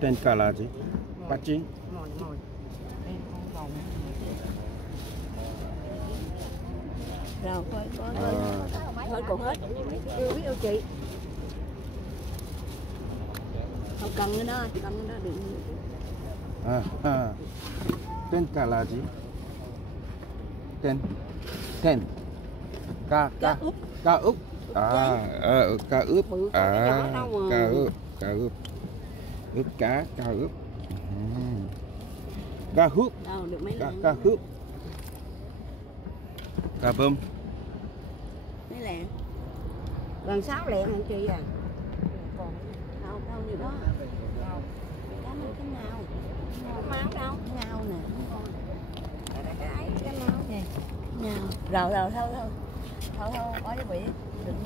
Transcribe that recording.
Tên cả là gì? Bắt chín. Ngồi ngồi. Đây con vòng. Rồi thôi còn hết. Chưa biết đâu chị. Không cần nữa đó, cần nữa đó đừng. Tên cả là gì? Tên cá ướp. Cá ướp. Cá ướp. Cá ướp. Ướp cá ướp. Cá húp. Cá húp. Cá bơm. Mấy lẹ. Gần 6 lẹ hả chị à? Không nhiều đó. Cá nó cái ngao. Không máu đâu. Ngao nè. Cái ngao nè. Ngao. Rồi thôi. Thôi, bỏ cho bị. Đừng